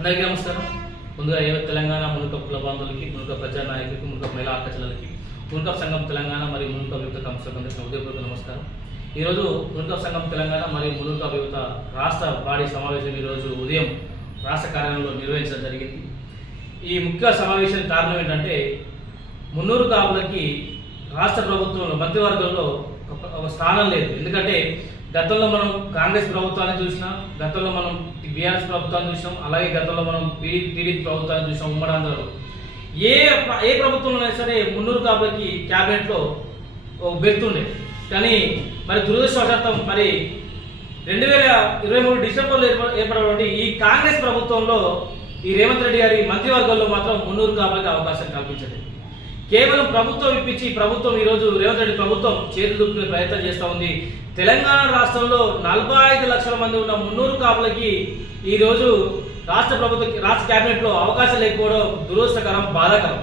అందరికీ నమస్కారం. ముందుగా తెలంగాణ మునుకప్ కుల బాంధవులకి, మునుకప్ ప్రజా నాయకులకి, మునుకప్ మహిళా అక్కచెల్లెలకి, మునుకప్ సంఘం తెలంగాణ మరియు మునుకప్ యువత కమిషన్ ఉదయపూర్వక నమస్కారం. ఈరోజు మునుకప్ సంఘం తెలంగాణ మరియు మునుకప్ యువత రాష్ట్ర బాడీ సమావేశం ఈరోజు ఉదయం రాష్ట్ర కార్యాలయంలో నిర్వహించడం జరిగింది. ఈ ముఖ్య సమావేశానికి కారణం ఏంటంటే, మున్నూరు కాపులకి రాష్ట్ర ప్రభుత్వంలో మంత్రివర్గంలో ఒక స్థానం లేదు. ఎందుకంటే గతంలో మనం కాంగ్రెస్ ప్రభుత్వాన్ని చూసినాం, గతంలో మనం బీఆర్ఎస్ ప్రభుత్వాన్ని చూసినాం, అలాగే గతంలో మనం టీడీపీ ప్రభుత్వాన్ని చూసినాం. ఉమ్మడి ఆంధ్రలో ఏ ప్రభుత్వంలో అయినా సరే మున్నూరు కాపులకి క్యాబినెట్లో ఒక బెర్తుండే. కానీ మరి దురదృష్టవశాత్తు మరి 2023 డిసెంబర్లో ఏర్పడినటువంటి ఈ కాంగ్రెస్ ప్రభుత్వంలో ఈ రేవంత్ రెడ్డి గారి మంత్రివర్గంలో మాత్రం మున్నూరు కాపులకి అవకాశం కల్పించలేదు. కేవలం ప్రభుత్వం ఇప్పించి ప్రభుత్వం ఈరోజు రేవంత్ రెడ్డి ప్రభుత్వం చేతులు దుక్కునే ప్రయత్నం చేస్తూ ఉంది. తెలంగాణ రాష్ట్రంలో 45 లక్షల మంది ఉన్న మున్నూరు కాపులకి ఈరోజు రాష్ట్ర క్యాబినెట్లో అవకాశం లేకపోవడం దురదృష్టకరం, బాధాకరం.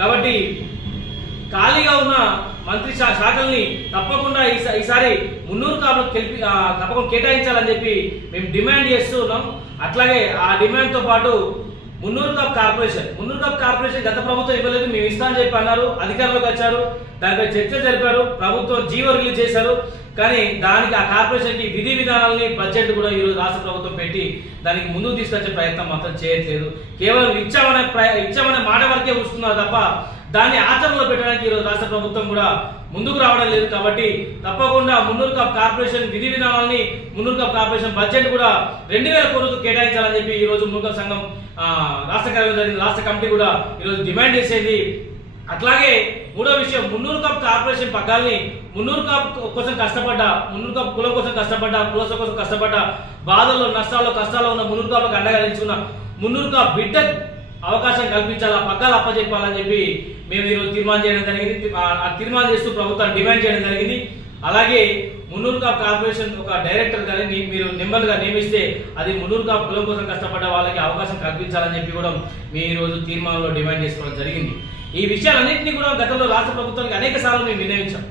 కాబట్టి ఖాళీగా ఉన్న మంత్రి శాఖల్ని తప్పకుండా ఈసారి మున్నూరు కాపులకు తప్పకుండా కేటాయించాలని చెప్పి మేము డిమాండ్ చేస్తూ ఉన్నాం. అట్లాగే ఆ డిమాండ్తో పాటు మున్నూరు కాప్ కార్పొరేషన్ గత ప్రభుత్వం ఇవ్వలేదు, మేము ఇస్తామని చెప్పి అన్నారు. అధికారంలోకి వచ్చారు, దానిపై చర్చ జరిపారు, ప్రభుత్వం జీవో రిలీజ్ చేశారు. కానీ దానికి ఆ కార్పొరేషన్కి విధి విధానాలని బడ్జెట్ కూడా ఈరోజు రాష్ట్ర ప్రభుత్వం పెట్టి దానికి ముందుకు తీసుకొచ్చే ప్రయత్నం మాత్రం చేయట్లేదు. కేవలం ఇచ్చామనే మాట వరకే వస్తున్నారు తప్ప దాన్ని ఆచరణలో పెట్టడానికి ఈరోజు రాష్ట్ర ప్రభుత్వం కూడా ముందుకు రావడం లేదు. కాబట్టి తప్పకుండా మున్నూరు కాప్ కార్పొరేషన్ విధి విధానాలని, మున్నూరు కాప్ కార్పొరేషన్ బడ్జెట్ కూడా 2000 కోట్లతో కేటాయించాలని చెప్పి ఈరోజు మున్నూరు సంఘం రాష్ట్ర కార్యాలయం జరిగింది. రాష్ట్ర కమిటీ కూడా ఈరోజు డిమాండ్ చేసేది. అట్లాగే మూడో విషయం, మున్నూరు కాప్ కార్పొరేషన్ పగ్గాల్ని మున్నూరు కాప్ కోసం కష్టపడ్డ, మున్నూరు కాప్ కులం కోసం కష్టపడ్డ, కులస కోసం కష్టపడ్డ, బాధల్లో నష్టాల్లో కష్టాల్లో ఉన్న మున్నూరు కాపులకు అండగా నిలుచున్న మున్నూరు కాప్ బిడ్డ అవకాశం కల్పించాలా, పగ్గాలు అప్పచెప్పాలని చెప్పి మేము ఈరోజు తీర్మానం చేయడం జరిగింది. తీర్మానం చేస్తూ ప్రభుత్వాన్ని డిమాండ్ చేయడం జరిగింది. అలాగే మున్నూరు కాప్ కార్పొరేషన్ ఒక డైరెక్టర్ గారిని మీరు నెంబర్గా నియమిస్తే అది మున్నూరు కాప్ కులం కోసం కష్టపడ్డ వాళ్ళకి అవకాశం కల్పించాలని చెప్పి కూడా మేము ఈరోజు తీర్మానంలో డిమాండ్ చేసుకోవడం జరిగింది. ఈ విషయాలన్నింటినీ కూడా గతంలో రాష్ట్ర ప్రభుత్వానికి అనేక సార్లు మేము వినియోగించాం.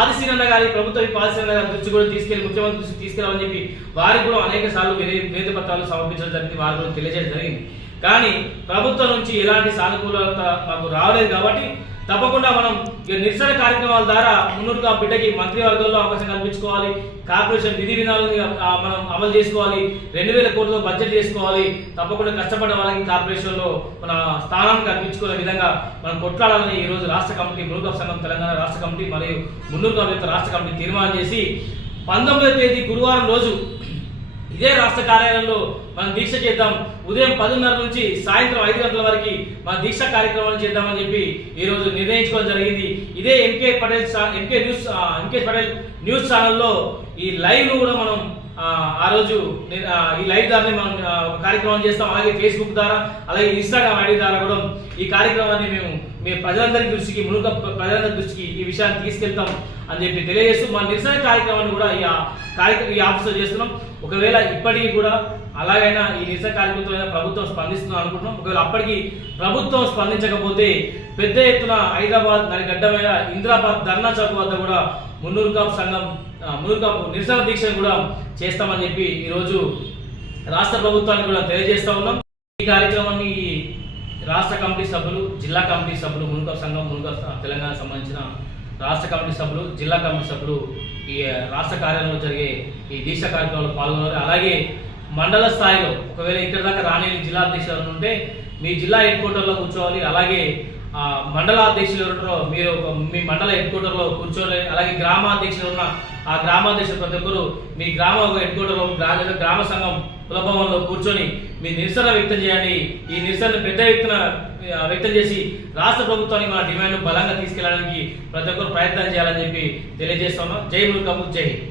ఆదిశీనన్న గారి ప్రభుత్వ ఆదిశీనన్న గారి దృష్టి కూడా ముఖ్యమంత్రి దృష్టి తీసుకెళ్ళాలని చెప్పి వారికి కూడా అనేక సార్లు వినతి పత్రాలు సమర్పించడం జరిగింది, వారికి కూడా తెలియజేయడం జరిగింది. కానీ ప్రభుత్వం నుంచి ఎలాంటి సానుకూలత మాకు రాలేదు. కాబట్టి తప్పకుండా మనం నిరసన కార్యక్రమాల ద్వారా మున్నూరు కాపు బిడ్డకి మంత్రివర్గంలో అవకాశం కల్పించుకోవాలి, కార్పొరేషన్ విధి విధానాలను మనం అమలు చేసుకోవాలి, 2000 కోట్లతో బడ్జెట్ చేసుకోవాలి. తప్పకుండా కష్టపడ్డ వాళ్ళకి కార్పొరేషన్లో మన స్థానాన్ని కల్పించుకునే విధంగా మనం కొట్లాడాలని ఈరోజు రాష్ట్ర కమిటీ, మునుకప్ సంఘం తెలంగాణ రాష్ట్ర కమిటీ మరియు మున్నూరు కాపు రాష్ట్ర కమిటీ తీర్మానం చేసి 19వ తేదీ గురువారం రోజు ఇదే రాష్ట్ర కార్యాలయంలో మనం దీక్ష చేద్దాం. ఉదయం 10:30 నుంచి సాయంత్రం 5 గంటల వరకు మన దీక్ష కార్యక్రమాలు చేద్దామని చెప్పి ఈరోజు నిర్ణయించుకోవడం జరిగింది. ఇదే ఎంకే పటేల్ న్యూస్ ఛానల్లో ఈ లైవ్ కూడా మనం ఆ రోజు ఈ లైవ్ ద్వారా మనం కార్యక్రమం చేస్తాం. అలాగే ఫేస్బుక్ ద్వారా, అలాగే ఇన్స్టాగ్రామ్ ఐడి ద్వారా కూడా ఈ కార్యక్రమాన్ని మేము ప్రజలందరి దృష్టికి, మునుకప్ ప్రజలందరి దృష్టికి ఈ విషయాన్ని తీసుకెళ్తాం అని చెప్పి తెలియజేస్తూ మా నిరసన కార్యక్రమాన్ని కూడా ఈ ఆఫీస్లో చేస్తున్నాం. ఒకవేళ ఇప్పటికీ కూడా అలాగైనా ఈ నిరసన కార్యక్రమంతో ప్రభుత్వం స్పందిస్తుందని అనుకుంటున్నాం. ఒకవేళ అప్పటికి ప్రభుత్వం స్పందించకపోతే పెద్ద ఎత్తున హైదరాబాద్ దానికి అడ్డమైన ఇందిరాబాద్ ధర్నా చౌక్ వద్ద కూడా మున్నూరు కాపు నిరసన దీక్షను కూడా చేస్తామని చెప్పి ఈరోజు రాష్ట్ర ప్రభుత్వాన్ని కూడా తెలియజేస్తా ఉన్నాం. ఈ కార్యక్రమాన్ని రాష్ట్ర కమిటీ సభ్యులు, జిల్లా కమిటీ సభ్యులు, మునుకప్ సంఘం, మునుకప్ తెలంగాణ సంబంధించిన రాష్ట్ర కమిటీ సభ్యులు, జిల్లా కమిటీ సభ్యులు ఈ రాష్ట్ర కార్యాలయంలో జరిగే ఈ దీక్ష కార్యక్రమంలో పాల్గొన్నారు. అలాగే మండల స్థాయిలో ఒకవేళ ఇక్కడ దాకా రాని జిల్లా అధ్యక్షులు ఉంటే మీ జిల్లా హెడ్ క్వార్టర్లో కూర్చోవాలి. అలాగే మండల అధ్యక్షులు ఎవరుంటారో మీరు మీ మండల హెడ్ క్వార్టర్లో కూర్చోవాలి. అలాగే గ్రామాధ్యక్షులు ఉన్న ఆ గ్రామాధ్యక్షులు ప్రతి ఒక్కరు మీ గ్రామ హెడ్ క్వార్టర్లో గ్రామ సంఘం కులభవన్లో కూర్చొని మీ నిరసన వ్యక్తం చేయండి. ఈ నిరసన పెద్ద ఎత్తున వ్యక్తం చేసి రాష్ట్ర ప్రభుత్వానికి మన డిమాండ్ బలంగా తీసుకెళ్లడానికి ప్రతి ఒక్కరు ప్రయత్నం చేయాలని చెప్పి తెలియజేస్తున్నాం. జై మునుకప్, జై హింద్.